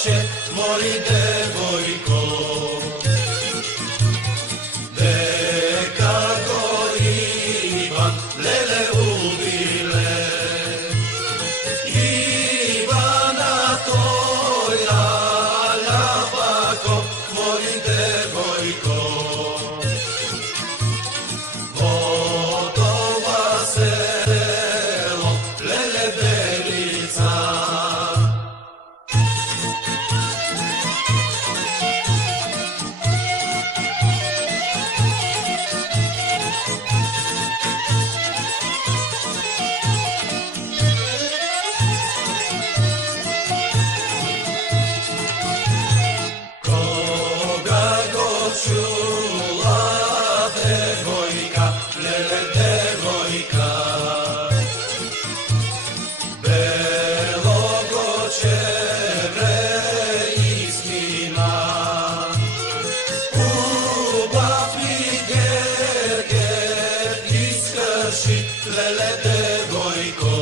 vaše, moli devojko. Neka gori Ivan, lele ubile, Ivana toja, ljabako, moli devojko. Vodova selo, lele Belica. Koga god čula devojka, lele devojka, belog očevre iskina, ubavi gerger iskrši, lele devojko.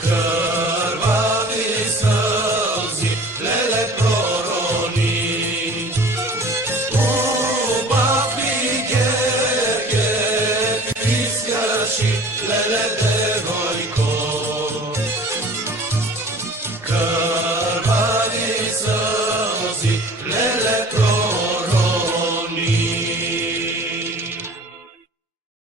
Krvavi srzi, lele proroni, ubavi gerger iskrši, lele devojko.